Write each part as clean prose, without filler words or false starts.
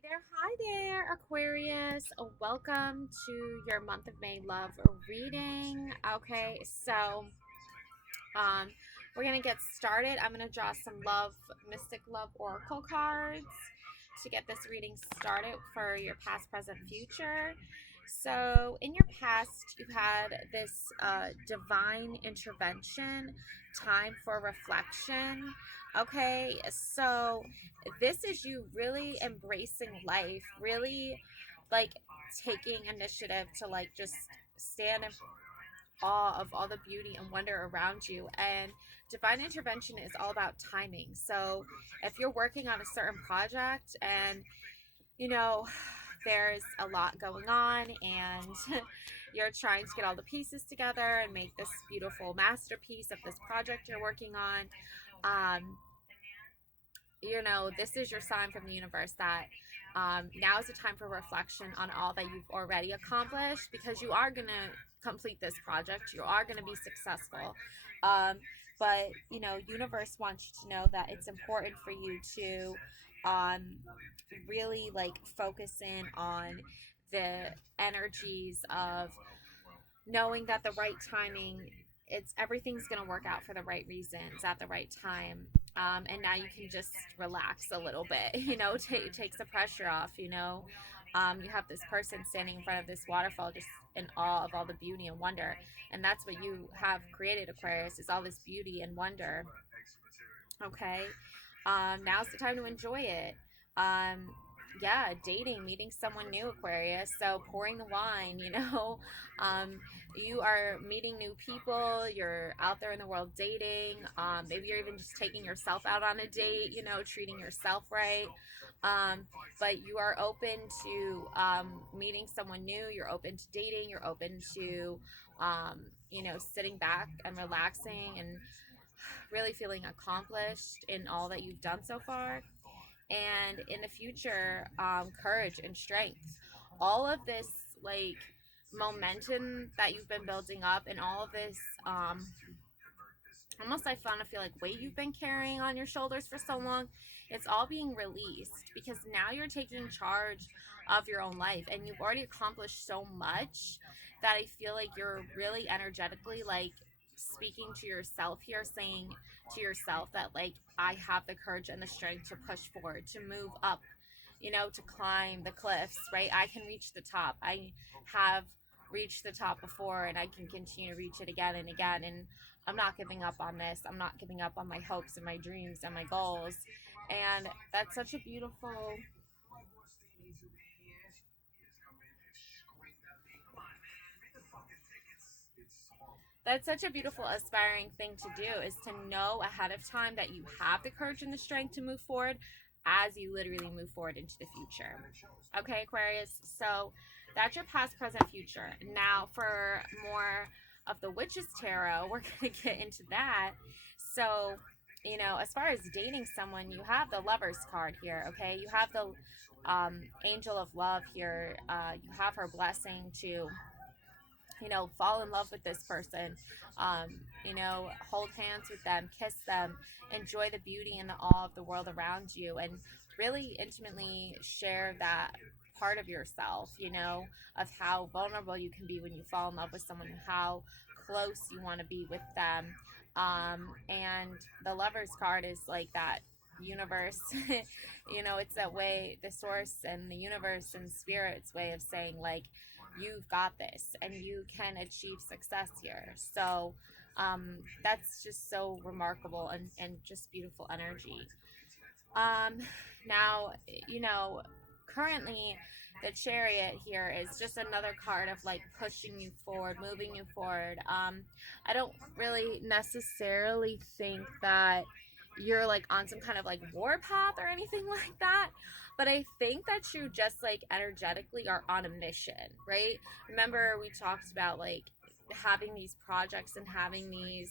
Hi there, Aquarius. Welcome to your month of May love reading. Okay, so um, we're gonna get started. I'm gonna draw some mystic love oracle cards to get this reading started for your past, present, future. So, in your past, you had this divine intervention, time for reflection. Okay, so this is you really embracing life, really like taking initiative to like just stand in awe of all the beauty and wonder around you. And divine intervention is all about timing. So, if you're working on a certain project and you know, there's a lot going on and you're trying to get all the pieces together and make this beautiful masterpiece of this project you're working on. Um, this is your sign from the universe that now is the time for reflection on all that you've already accomplished because you are going to complete this project. You are going to be successful. Um, but, universe wants you to know that it's important for you to really like focus in on the energies of knowing that the right timing, it's everything's going to work out for the right reasons at the right time. And now you can just relax a little bit, takes the pressure off. You have this person standing in front of this waterfall just in awe of all the beauty and wonder, and that's what you have created, Aquarius, is all this beauty and wonder. Okay, now's the time to enjoy it. um yeah, dating, meeting someone new, Aquarius. So pouring the wine, you are meeting new people, you're out there in the world dating. Maybe you're even just taking yourself out on a date, treating yourself right. But you are open to meeting someone new, you're open to dating, you're open to sitting back and relaxing and really feeling accomplished in all that you've done so far. And in the future, courage and strength. All of this, like, momentum that you've been building up, and all of this, almost I found to feel like weight you've been carrying on your shoulders for so long, it's all being released because now you're taking charge of your own life and you've already accomplished so much that I feel like you're really energetically like speaking to yourself here, saying to yourself that like I have the courage and the strength to push forward, to move up, to climb the cliffs, right? I can reach the top. I have reached the top before and I can continue to reach it again and again. And I'm not giving up on this. I'm not giving up on my hopes and my dreams and my goals. And that's such a beautiful aspiring thing to do, is to know ahead of time that you have the courage and the strength to move forward as you literally move forward into the future. Okay, Aquarius. So that's your past, present, future. Now for more of the Witch's Tarot, we're going to get into that. So, as far as dating someone, you have the Lover's card here. Okay, you have the Angel of Love here. You have her blessing to fall in love with this person, hold hands with them, kiss them, enjoy the beauty and the awe of the world around you, and really intimately share that part of yourself, of how vulnerable you can be when you fall in love with someone, how close you want to be with them. And the Lover's card is like that universe. It's that way, the source and the universe and spirit's way of saying like you've got this and you can achieve success here. So that's just so remarkable and just beautiful energy. um Now, currently the Chariot here is just another card of like pushing you forward, moving you forward. I don't really necessarily think that you're like on some kind of like war path or anything like that, but I think that you just like energetically are on a mission, right? Remember we talked about like having these projects and having these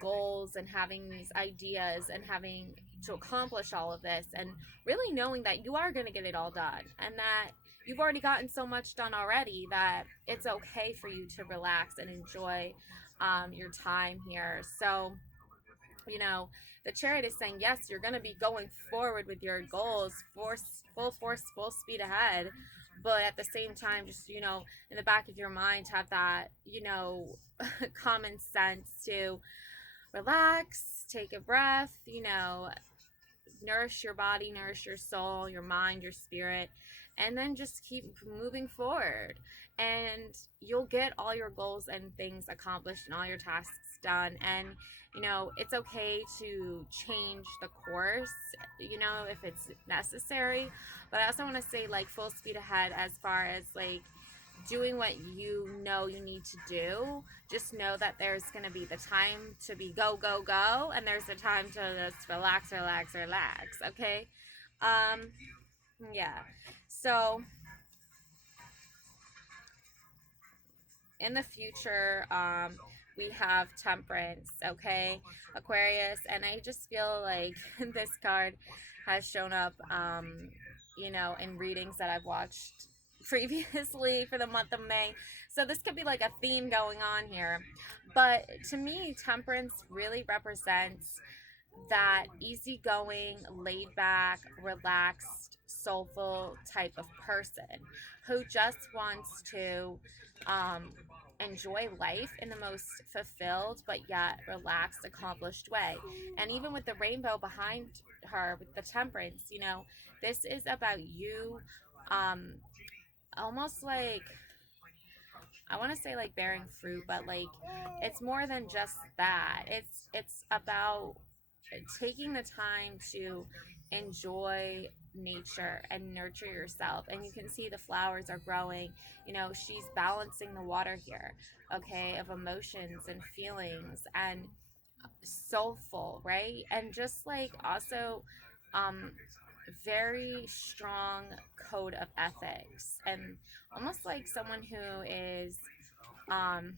goals and having these ideas and having to accomplish all of this, and really knowing that you are going to get it all done and that you've already gotten so much done already that it's okay for you to relax and enjoy your time here. So you know, the chariot is saying, yes, you're going to be going forward with your goals, full force, full speed ahead. But at the same time, just, you know, in the back of your mind, have that, you know, common sense to relax, take a breath, you know, nourish your body, nourish your soul, your mind, your spirit, and then just keep moving forward. And you'll get all your goals and things accomplished and all your tasks done. And, you know, it's okay to change the course, you know, if it's necessary. But I also want to say, like, full speed ahead as far as like doing what you know you need to do. Just know that there's going to be the time to be go go go, and there's the time to just relax, relax, relax. Okay. um yeah. So in the future, we have temperance. Okay, Aquarius. And I just feel like this card has shown up, you know, in readings that I've watched previously for the month of May. So this could be like a theme going on here. But to me, temperance really represents that easygoing, laid back, relaxed, soulful type of person who just wants to um, enjoy life in the most fulfilled but yet relaxed, accomplished way. And even with the rainbow behind her, with the temperance, you know, this is about you, um, almost like, I want to say like bearing fruit, but like it's more than just that. It's about taking the time to enjoy nature and nurture yourself. And you can see the flowers are growing. You know, she's balancing the water here, okay, of emotions and feelings and soulful, right? And just like also um very strong code of ethics, and almost like someone who is um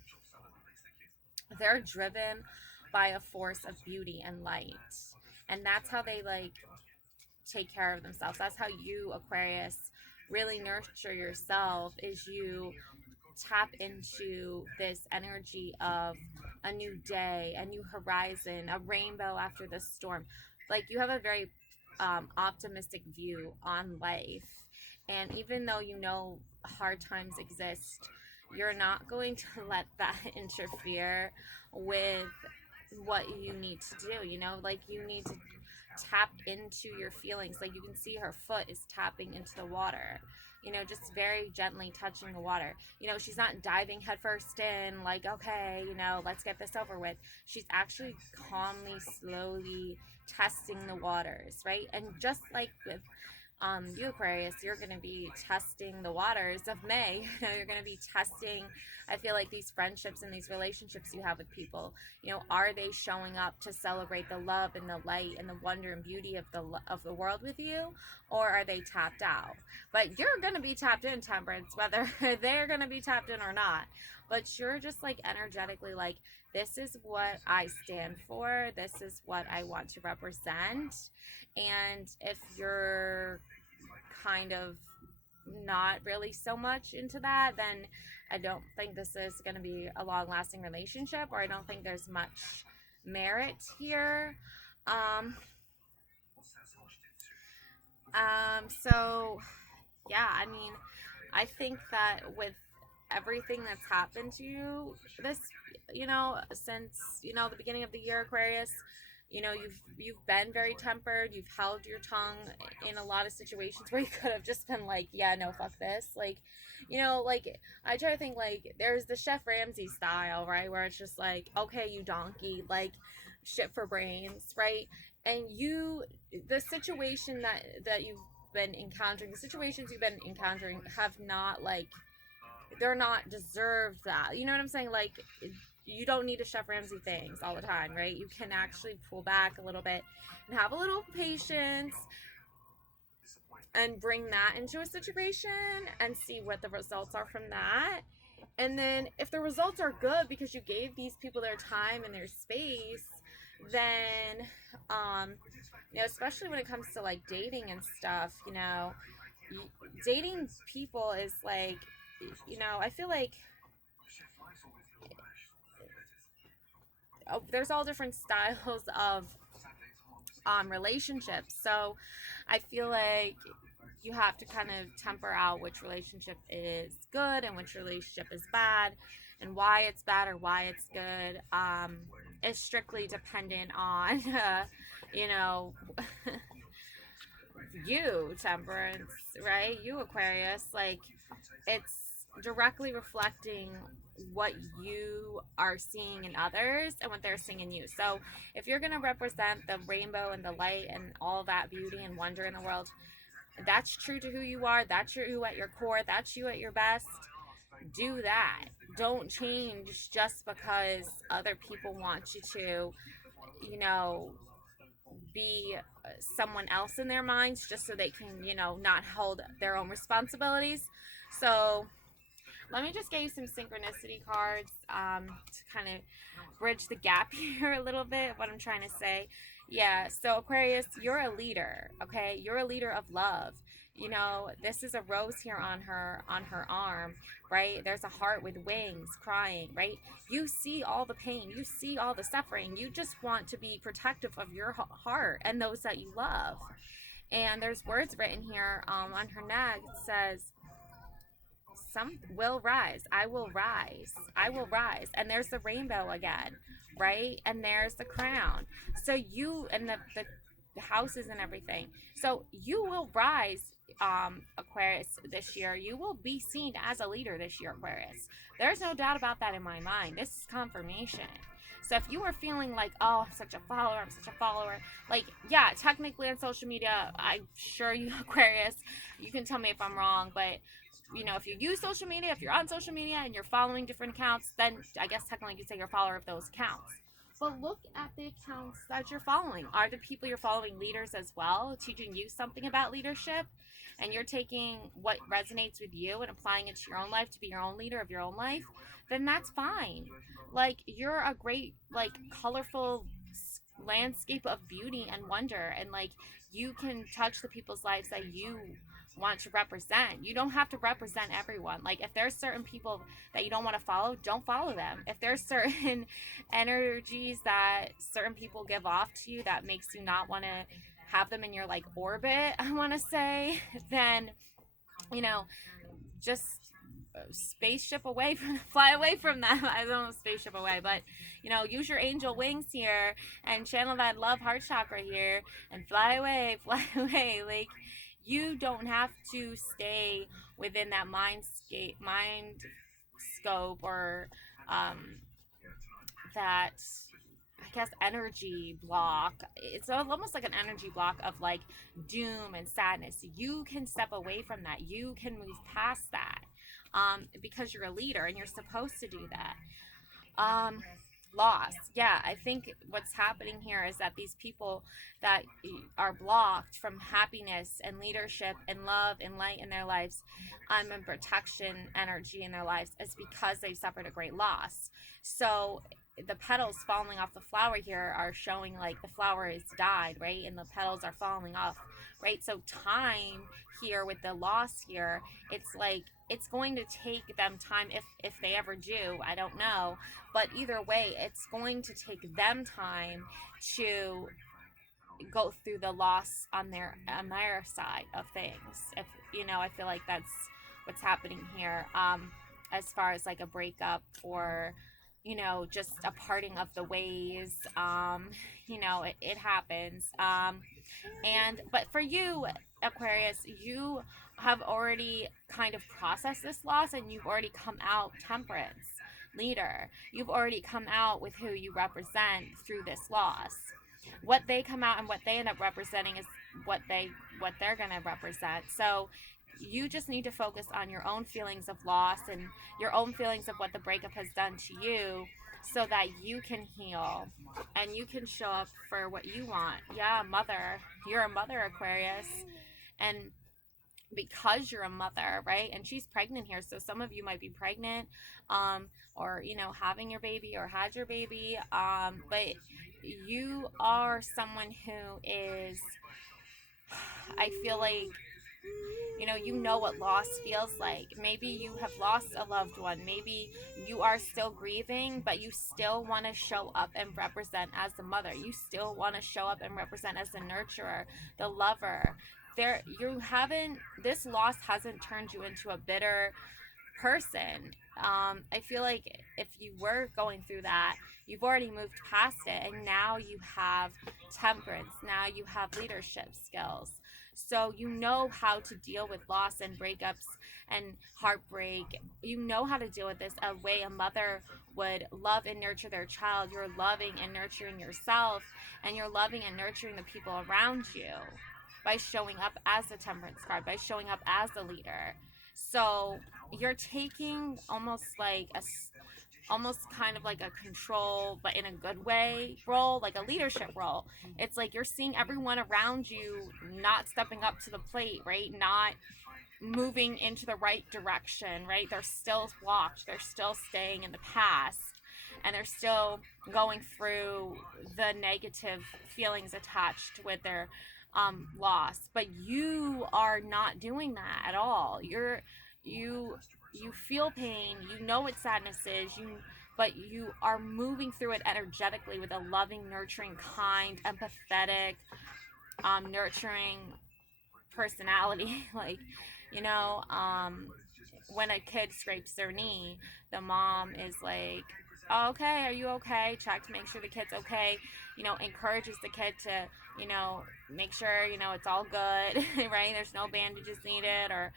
they're driven by a force of beauty and light. And that's how they like take care of themselves. That's how you, Aquarius, really nurture yourself, is you tap into this energy of a new day, a new horizon, a rainbow after the storm. Like you have a very optimistic view on life. And even though you know hard times exist, you're not going to let that interfere with what you need to do. You know, like you need to tap into your feelings. Like you can see her foot is tapping into the water, you know, just very gently touching the water. You know, she's not diving headfirst in, like, okay, you know, let's get this over with. She's actually calmly, slowly testing the waters, right? And just like with you, Aquarius, you're going to be testing the waters of May. You know, you're going to be testing, I feel like, these friendships and these relationships you have with people. You know, are they showing up to celebrate the love and the light and the wonder and beauty of the world with you, or are they tapped out? But you're going to be tapped in, Temperance, whether they're going to be tapped in or not. But you're just like energetically like, this is what I stand for. This is what I want to represent. And if you're kind of not really so much into that, then I don't think this is going to be a long lasting relationship, or I don't think there's much merit here. Um, so yeah, I mean, I think that with everything that's happened to you this, you know, since, you know, the beginning of the year, Aquarius, you know, you've been very tempered. You've held your tongue in a lot of situations where you could have just been like, yeah, no, fuck this. Like, you know, like I try to think like there's the Chef Ramsay style, right, where it's just like, okay, you donkey, like shit for brains, right? And you, the situation that you've been encountering, the situations you've been encountering have not like, they're not deserved that. You know what I'm saying? Like, you don't need to Chef Ramsay things all the time, right? You can actually pull back a little bit and have a little patience and bring that into a situation and see what the results are from that. And then if the results are good because you gave these people their time and their space, then you know, especially when it comes to like dating and stuff, you know, dating people is like, you know, I feel like there's all different styles of relationships. So I feel like you have to kind of temper out which relationship is good and which relationship is bad, and why it's bad or why it's good. Is strictly dependent on, you know, you, Temperance, right? You, Aquarius. Like, it's directly reflecting what you are seeing in others and what they're seeing in you. So if you're going to represent the rainbow and the light and all that beauty and wonder in the world, that's true to who you are. That's you at your core. That's you at your best. Do that. Don't change just because other people want you to, you know, be someone else in their minds, just so they can, not hold their own responsibilities. So let me just get you some synchronicity cards, to kind of bridge the gap here a little bit, what I'm trying to say. Yeah, so Aquarius, you're a leader, okay? You're a leader of love. This is a rose here on her arm, right? There's a heart with wings crying, right? You see all the pain, you see all the suffering. You just want to be protective of your heart and those that you love. And there's words written here, on her neck. It says, some will rise. I will rise. I will rise. And there's the rainbow again, right? And there's the crown. So you, and the houses and everything. So you will rise, Aquarius, this year. You will be seen as a leader this year, Aquarius. There's no doubt about that in my mind. This is confirmation. So if you are feeling like, oh, I'm such a follower, like, yeah, technically on social media, I'm sure you, Aquarius, you can tell me if I'm wrong, but if you use social media, if you're on social media and you're following different accounts, then I guess technically you could say you're a follower of those accounts. But look at the accounts that you're following. Are the people you're following leaders as well, teaching you something about leadership? And you're taking what resonates with you and applying it to your own life to be your own leader of your own life? Then that's fine. Like, you're a great, like, colorful landscape of beauty and wonder. And, like, you can touch the people's lives that you want to represent. You don't have to represent everyone. Like, if there's certain people that you don't want to follow, don't follow them. If there's certain energies that certain people give off to you that makes you not want to have them in your, like, orbit, I want to say, then just spaceship away from fly away from them. I don't know, spaceship away, but use your angel wings here and channel that love heart chakra here and fly away. Like, you don't have to stay within that mind scope, or that, I guess, energy block. It's almost like an energy block of, like, doom and sadness. You can step away from that. You can move past that, because you're a leader and you're supposed to do that. Loss. Yeah, I think what's happening here is that these people that are blocked from happiness and leadership and love and light in their lives, and protection energy in their lives, is because they've suffered a great loss. So the petals falling off the flower here are showing, like, the flower is died, right? And the petals are falling off, right? So time here with the loss here, it's like, it's going to take them time, if they ever do, I don't know, but either way, it's going to take them time to go through the loss on their side of things. If I feel like that's what's happening here, as far as, like, a breakup, or just a parting of the ways. It happens. But for you, Aquarius, you have already kind of processed this loss, and you've already come out temperance leader. You've already come out with who you represent through this loss. What they come out and what they end up representing is what they're going to represent. So you just need to focus on your own feelings of loss and your own feelings of what the breakup has done to you, so that you can heal and you can show up for what you want. Yeah, mother. You're a mother, Aquarius. And because you're a mother, right? And she's pregnant here. So some of you might be pregnant, or, having your baby or had your baby. But you are someone who is, I feel like, You know what loss feels like. Maybe you have lost a loved one. Maybe you are still grieving, but you still want to show up and represent as the mother. You still want to show up and represent as the nurturer, the lover. This loss hasn't turned you into a bitter person. I feel like if you were going through that, you've already moved past it, and now you have temperance, now you have leadership skills. So you know how to deal with loss and breakups and heartbreak. You know how to deal with this a way a mother would love and nurture their child. You're loving and nurturing yourself, and you're loving and nurturing the people around you by showing up as the temperance card, by showing up as the leader. So you're taking almost kind of like a control, but in a good way, role, like a leadership role. It's like you're seeing everyone around you not stepping up to the plate, right? Not moving into the right direction, right? They're still blocked. They're still staying in the past, and they're still going through the negative feelings attached with their loss. But you are not doing that at all. You feel pain, you know what sadness is, but you are moving through it energetically with a loving, nurturing, kind, empathetic, nurturing personality. Like, you know, when a kid scrapes their knee, the mom is like, "Oh, okay, are you okay?" Check to make sure the kid's okay. Encourages the kid to, make sure, it's all good, right? There's no bandages needed, or,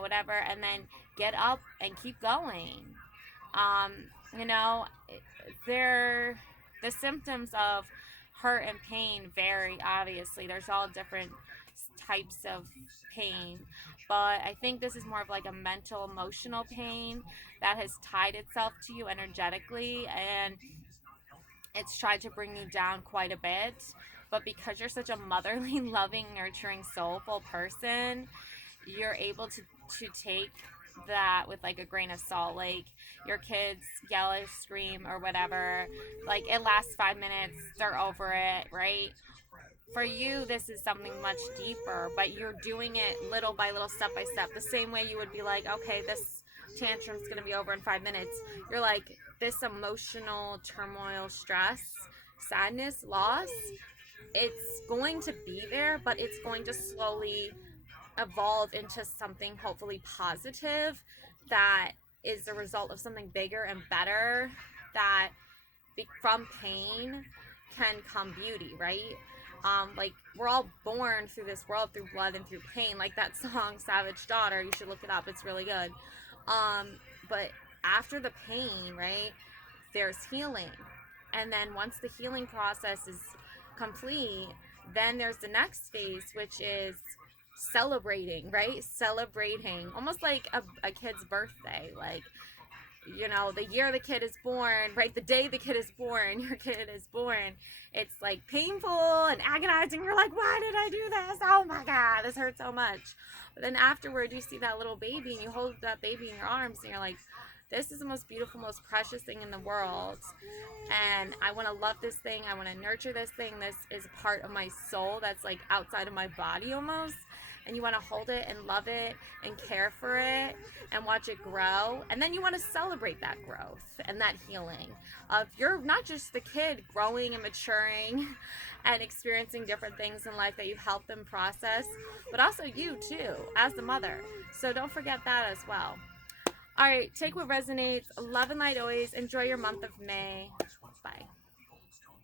whatever. And then get up and keep going. Um, you know, the symptoms of hurt and pain vary, obviously. There's all different types of pain, but I think this is more of like a mental, emotional pain that has tied itself to you energetically, and it's tried to bring you down quite a bit. But because you're such a motherly, loving, nurturing, soulful person, you're able to take that with like a grain of salt. Like, your kids yell or scream or whatever, like, it lasts 5 minutes, they're over it, right? For you, this is something much deeper, but you're doing it little by little, step by step. The same way you would be like, okay, this tantrum's gonna be over in 5 minutes. You're like, this emotional turmoil, stress, sadness, loss, it's going to be there, but it's going to slowly evolve into something hopefully positive that is the result of something bigger and better, that from pain can come beauty, right? Like, we're all born through this world through blood and through pain, like that song Savage Daughter. You should look it up, it's really good. But after the pain, right, there's healing. And then once the healing process is complete, then there's the next phase, which is celebrating, right? Celebrating, almost like a kid's birthday. Like, the year the kid is born, right? The day the kid is born, your kid is born. It's like painful and agonizing. You're like, why did I do this? Oh my God, this hurts so much. But then afterward, you see that little baby, and you hold that baby in your arms, and you're like, this is the most beautiful, most precious thing in the world. And I want to love this thing. I want to nurture this thing. This is a part of my soul that's like outside of my body almost. And you want to hold it and love it and care for it and watch it grow. And then you want to celebrate that growth and that healing of you're not just the kid growing and maturing and experiencing different things in life that you help them process, but also you too as the mother. So don't forget that as well. All right, take what resonates. Love and light always. Enjoy your month of May. Bye.